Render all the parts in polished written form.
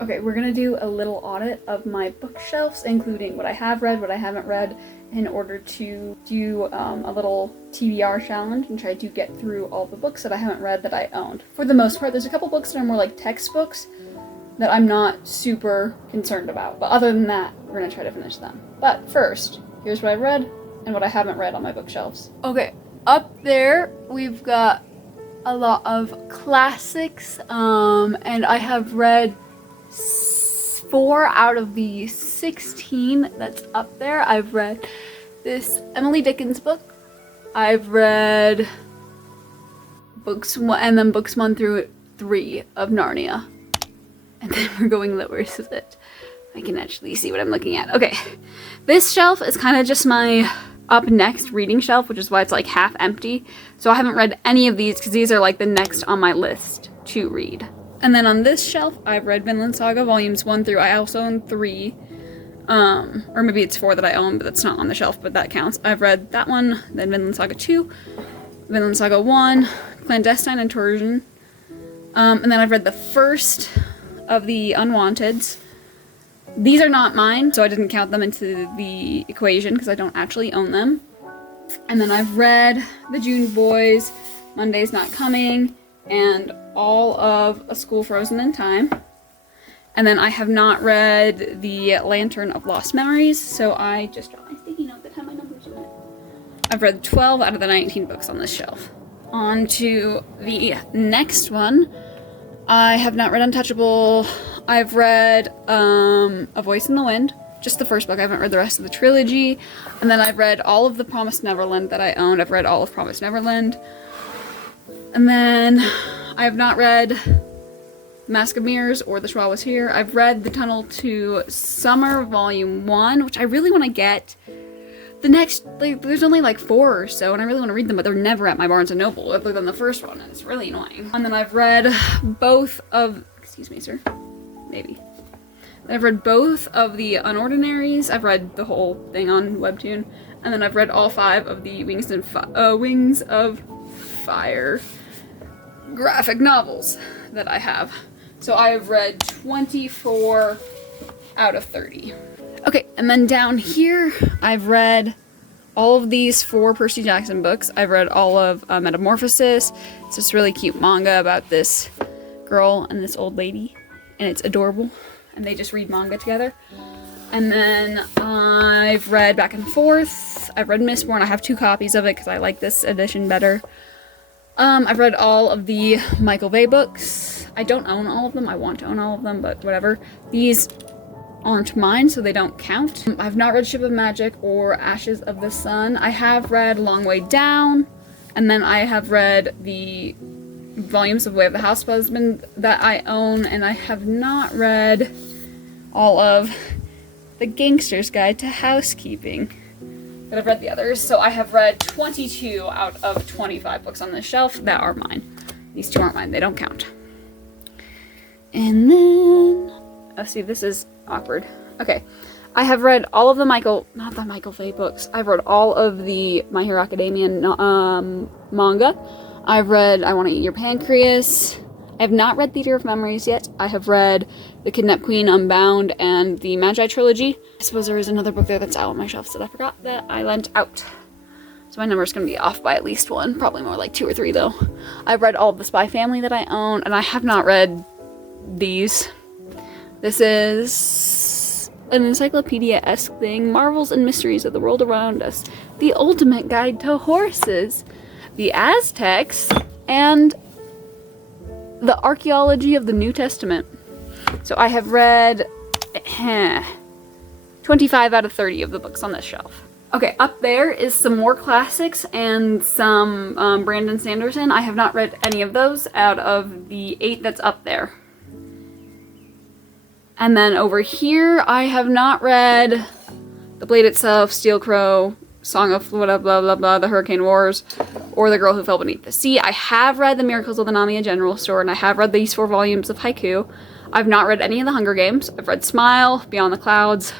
Okay, we're gonna do a little audit of my bookshelves, including what I have read, what I haven't read, in order to do a little TBR challenge and try to get through all the books that I haven't read that I owned. For the most part, there's a couple books that are more like textbooks that I'm not super concerned about, but other than that, we're gonna try to finish them. But first, here's what I read and what I haven't read on my bookshelves. Okay, up there, we've got a lot of classics, and I have read 4 out of the 16 that's up there. I've read this Emily Dickinson book. I've read books 1 through 3 of Narnia. And then we're going the worst of it. I can actually see what I'm looking at. Okay, this shelf is kind of just my up next reading shelf, which is why it's like half empty. So I haven't read any of these because these are like the next on my list to read. And then on this shelf, I've read Vinland Saga volumes 1 through, I also own 3. Or maybe it's 4 that I own, but that's not on the shelf, but that counts. I've read that one, then Vinland Saga 2, Vinland Saga 1, Clandestine and Torsion. And then I've read the first of the Unwanteds. These are not mine, so I didn't count them into the equation because I don't actually own them. And then I've read The June Boys, Monday's Not Coming, and all of A School Frozen in Time. And then I have not read The Lantern of Lost Memories, so I just dropped my sticky note that had my numbers on it. I've read 12 out of the 19 books on this shelf. On to the next one. I have not read Untouchable. I've read A Voice in the Wind, just the first book. I haven't read the rest of the trilogy. And then I've read all of the Promised Neverland that I own. I've read all of Promised Neverland. And then I have not read Mask of Mirrors or The Schwa Was Here. I've read The Tunnel to Summer Volume 1, which I really want to get. The next, like, there's only like 4 or so, and I really want to read them, but they're never at my Barnes & Noble, other than the first one, and it's really annoying. And then I've read both of, excuse me, sir, maybe. I've read both of the Unordinaries. I've read the whole thing on Webtoon, and then I've read all 5 of the Wings of Fire graphic novels that I have. So I have read 24 out of 30. Okay, and then down here, I've read all of these 4 Percy Jackson books. I've read all of Metamorphosis. It's this really cute manga about this girl and this old lady, and it's adorable. And they just read manga together. And then I've read Back and Forth. I've read Mistborn. I have 2 copies of it because I like this edition better. I've read all of the Michael Bay books. I don't own all of them. I want to own all of them, but whatever. These aren't mine, so they don't count. I've not read Ship of Magic or Ashes of the Sun. I have read Long Way Down, and then I have read the volumes of Way of the House Husband that I own, and I have not read all of The Gangster's Guide to Housekeeping. But I've read the others, so I have read 22 out of 25 books on this shelf that are mine. These 2 aren't mine, they don't count. And then, oh, see, this is awkward. Okay, I have read all of the not the Michael Bay books. I've read all of the My Hero Academia manga. I've read I Want to Eat Your Pancreas. I have not read Theater of Memories yet. I have read The Kidnapped Queen, Unbound, and the Magi trilogy. I suppose there is another book there that's out on my shelf that I forgot that I lent out. So my number's going to be off by at least 1, probably more like 2 or 3 though. I've read all of the Spy Family that I own, and I have not read these. This is an encyclopedia-esque thing. Marvels and Mysteries of the World Around Us. The Ultimate Guide to Horses. The Aztecs. And the Archaeology of the New Testament. So I have read 25 out of 30 of the books on this shelf. Okay, up there is some more classics and some Brandon Sanderson. I have not read any of those out of the 8 that's up there. And then over here, I have not read The Blade Itself, Steel Crow, Song of blah blah blah blah, The Hurricane Wars, or The Girl Who Fell Beneath the Sea. I have read The Miracles of the Namiya General Store, and I have read these 4 volumes of haiku. I've not read any of the Hunger Games. I've read Smile, Beyond the Clouds,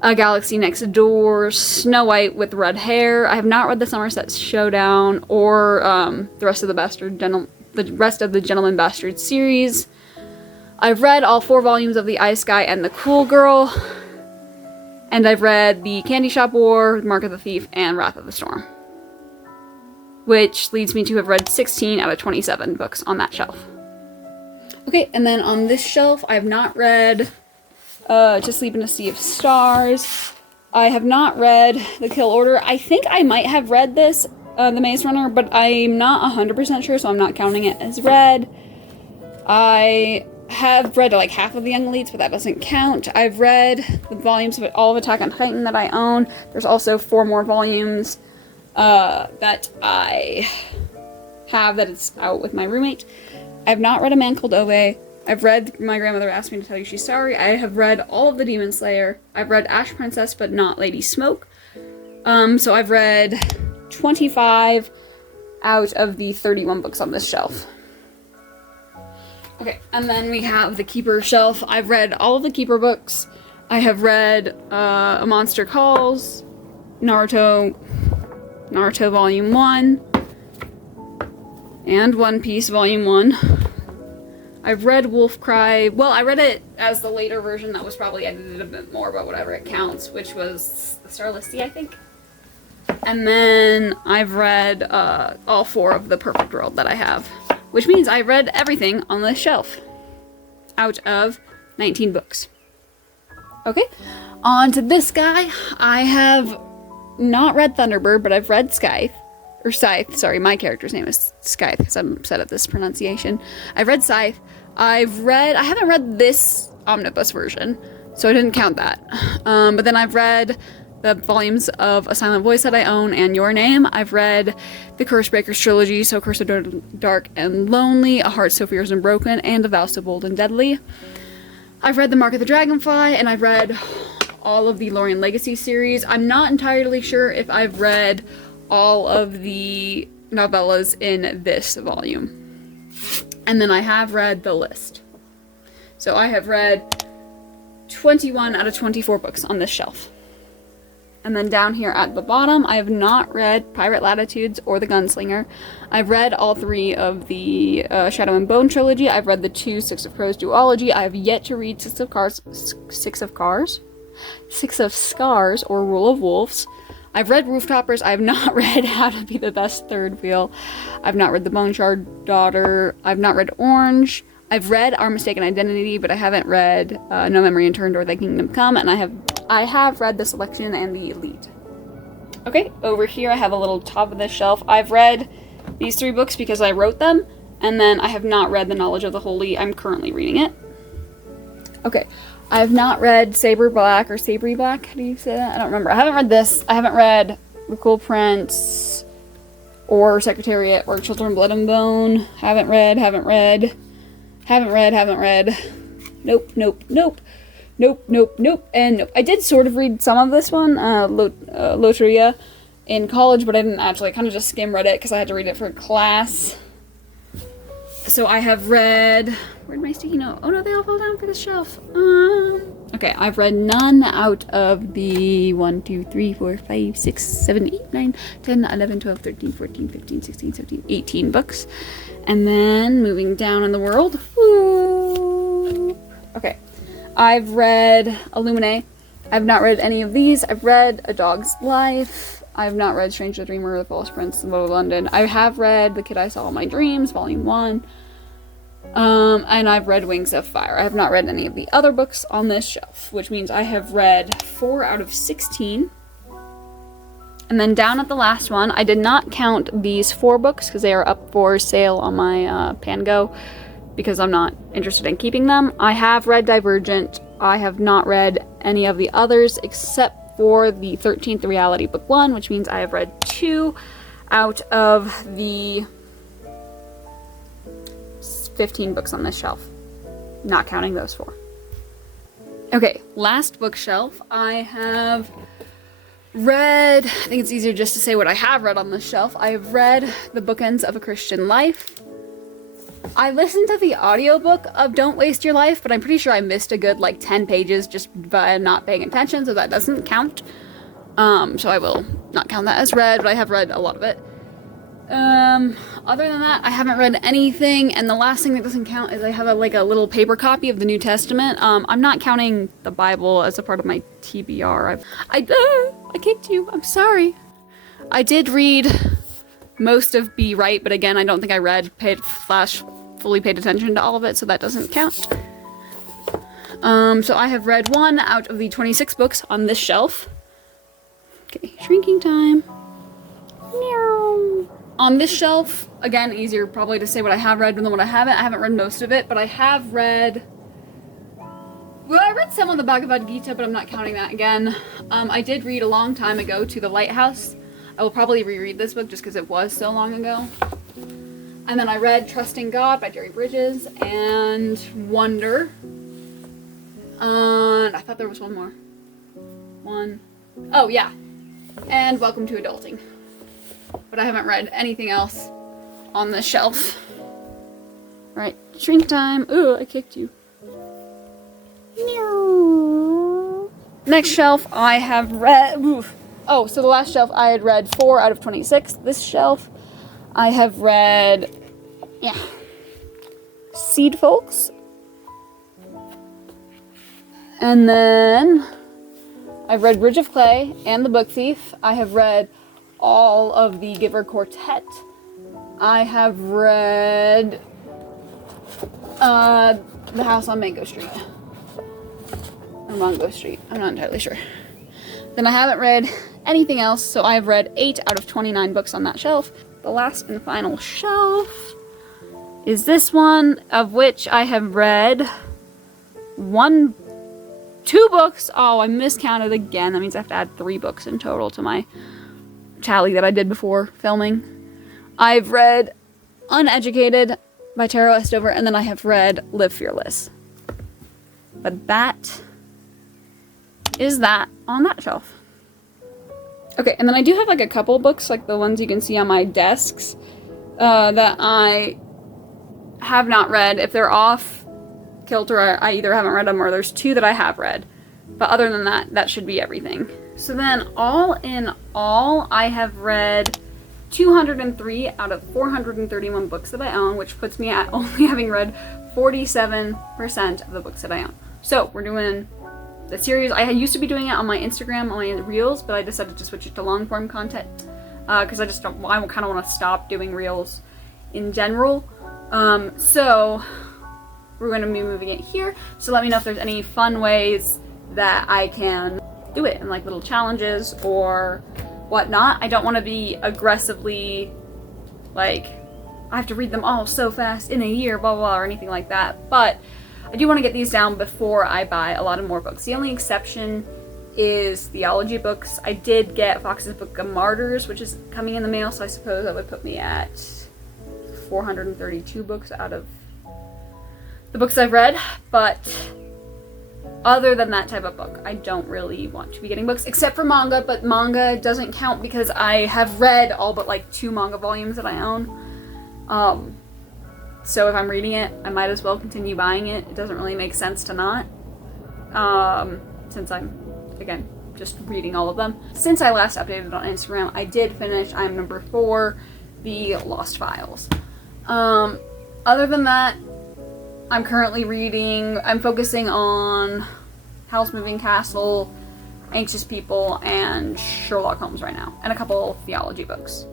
A Galaxy Next Door, Snow White with Red Hair. I have not read The Somerset Showdown or the rest of the Gentleman Bastard series. I've read all 4 volumes of The Ice Guy and the Cool Girl, and I've read The Candy Shop War, Mark of the Thief, and Wrath of the Storm. Which leads me to have read 16 out of 27 books on that shelf. Okay, and then on this shelf, I have not read To Sleep in a Sea of Stars. I have not read The Kill Order. I think I might have read this, The Maze Runner, but I'm not 100% sure, so I'm not counting it as read. I have read like half of The Young Elites, but that doesn't count. I've read the volumes of all of Attack on Titan that I own. There's also 4 more volumes that I have that it's out with my roommate. I've not read A Man Called Ove. I've read My Grandmother Asked Me to Tell You She's Sorry. I have read all of the Demon Slayer. I've read Ash Princess, but not Lady Smoke. So I've read 25 out of the 31 books on this shelf. Okay, and then we have the Keeper shelf. I've read all of the Keeper books. I have read A Monster Calls, Naruto Volume 1, and One Piece Volume 1. I've read Wolf Cry. Well, I read it as the later version that was probably edited a bit more, but whatever, it counts, which was The Starless Sea, I think. And then I've read all 4 of The Perfect World that I have, which means I read everything on this shelf out of 19 books. Okay, on to this guy. I have not read Thunderbird, but I've read Scythe. Sorry, my character's name is Scythe because I'm upset at this pronunciation. I've read Scythe. I haven't read this omnibus version, so I didn't count that. But then I've read the volumes of A Silent Voice that I own and Your Name. I've read the Cursebreakers trilogy, So Curse of Dark and Lonely, A Heart So Fierce and Broken, and A Vow So Bold and Deadly. I've read The Mark of the Dragonfly, and I've read all of the Lorien Legacy series. I'm not entirely sure if I've read all of the novellas in this volume. And then I have read The List. So I have read 21 out of 24 books on this shelf. And then down here at the bottom, I have not read Pirate Latitudes or The Gunslinger. I've read all 3 of the Shadow and Bone trilogy. I've read the 2 Six of Crows duology. I have yet to read Six of Scars or Rule of Wolves. I've read Rooftoppers. I have not read How to Be the Best Third Wheel. I've not read The Bone Shard Daughter. I've not read Orange. I've read Our Mistaken Identity, but I haven't read No Memory Interned or The Kingdom Come, and I have read The Selection and The Elite. Okay, over here I have a little top of this shelf. I've read these 3 books because I wrote them, and then I have not read The Knowledge of the Holy. I'm currently reading it. Okay, I have not read Saber Black or Sabry Black. How do you say that? I don't remember. I haven't read this. I haven't read The Cool Prince or Secretariat or Children Blood and Bone. Haven't read. Nope. And nope. I did sort of read some of this one, Loteria, in college, but I didn't actually. I kind of just skim read it because I had to read it for class. So I have read... Where'd my sticky note? Oh no, they all fell down for the shelf. Okay, I've read none out of the 1, 2, 3, 4, 5, 6, 7, 8, 9, 10, 11, 12, 13, 14, 15, 16, 17, 18 books. And then moving down in the world. Whoop. Okay, I've read Illuminae. I've not read any of these. I've read A Dog's Life. I've not read Strange the Dreamer, The False Prince, The Boat of London. I have read The Kid I Saw in My Dreams, Volume 1. And I've read Wings of Fire. I have not read any of the other books on this shelf, which means I have read 4 out of 16. And then down at the last one, I did not count these 4 books because they are up for sale on my Pango because I'm not interested in keeping them. I have read Divergent. I have not read any of the others except for the 13th Reality Book 1, which means I have read 2 out of the 15 books on this shelf, not counting those 4. Okay, last bookshelf. I have read, I think it's easier just to say what I have read on this shelf. I have read The Bookends of a Christian Life. I listened to the audiobook of Don't Waste Your Life, but I'm pretty sure I missed a good 10 pages just by not paying attention, so that doesn't count. So I will not count that as read, but I have read a lot of it. Other than that, I haven't read anything, and the last thing that doesn't count is I have a little paper copy of the New Testament. I'm not counting the Bible as a part of my TBR. I kicked you. I'm sorry. I did read most of Be Right, but again, I don't think I fully paid attention to all of it, so that doesn't count. So I have read 1 out of the 26 books on this shelf. Okay, shrinking time. Meow. On this shelf, again, easier probably to say what I have read than what I haven't. I haven't read most of it, but I have read... Well, I read some of the Bhagavad Gita, but I'm not counting that again. I did read a long time ago To the Lighthouse. I will probably reread this book just because it was so long ago. And then I read Trusting God by Jerry Bridges and Wonder. I thought there was one more. Oh, yeah. And Welcome to Adulting. But I haven't read anything else on this shelf. Right, shrink time. Ooh, I kicked you. Next shelf I have read... Oof. Oh, so the last shelf I had read 4 out of 26. This shelf I have read... Yeah. Seed Folks. And then I've read Bridge of Clay and The Book Thief. I have read all of the Giver Quartet. I have read The House on Mango Street. Or Mango Street. I'm not entirely sure. Then I haven't read anything else, so I've read 8 out of 29 books on that shelf. The last and final shelf is this one, of which I have read 2 books. Oh, I miscounted again. That means I have to add 3 books in total to my tally that I did before filming. I've read Uneducated by Tara Westover, and then I have read Live Fearless. But that is that on that shelf. Okay, and then I do have a couple books, like the ones you can see on my desks, that I have not read. If they're off kilter, I either haven't read them or there's 2 that I have read. But other than that, that should be everything. So then, all in all, I have read 203 out of 431 books that I own, which puts me at only having read 47% of the books that I own. So, we're doing the series. I used to be doing it on my Instagram, on my Reels, but I decided to switch it to long-form content, because I kind of want to stop doing Reels in general. So, we're going to be moving it here, so let me know if there's any fun ways that I can do it in little challenges or whatnot. I don't want to be aggressively I have to read them all so fast in a year, blah, blah, blah, or anything like that, but I do want to get these down before I buy a lot of more books. The only exception is theology books. I did get Fox's Book of Martyrs, which is coming in the mail, so I suppose that would put me at 432 books out of the books I've read, but other than that type of book, I don't really want to be getting books, except for manga, but manga doesn't count because I have read all but 2 manga volumes that I own. So if I'm reading it, I might as well continue buying it. It doesn't really make sense to not, since I'm, again, just reading all of them. Since I last updated on Instagram, I did finish, I'm number 4, The Lost Files. Other than that, I'm currently I'm focusing on Howl's Moving Castle, Anxious People, and Sherlock Holmes right now, and a couple theology books.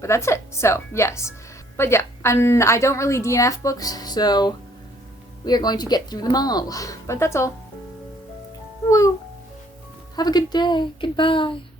But that's it, so yes. But yeah, and I don't really DNF books, so we are going to get through them all. But that's all. Woo! Have a good day. Goodbye.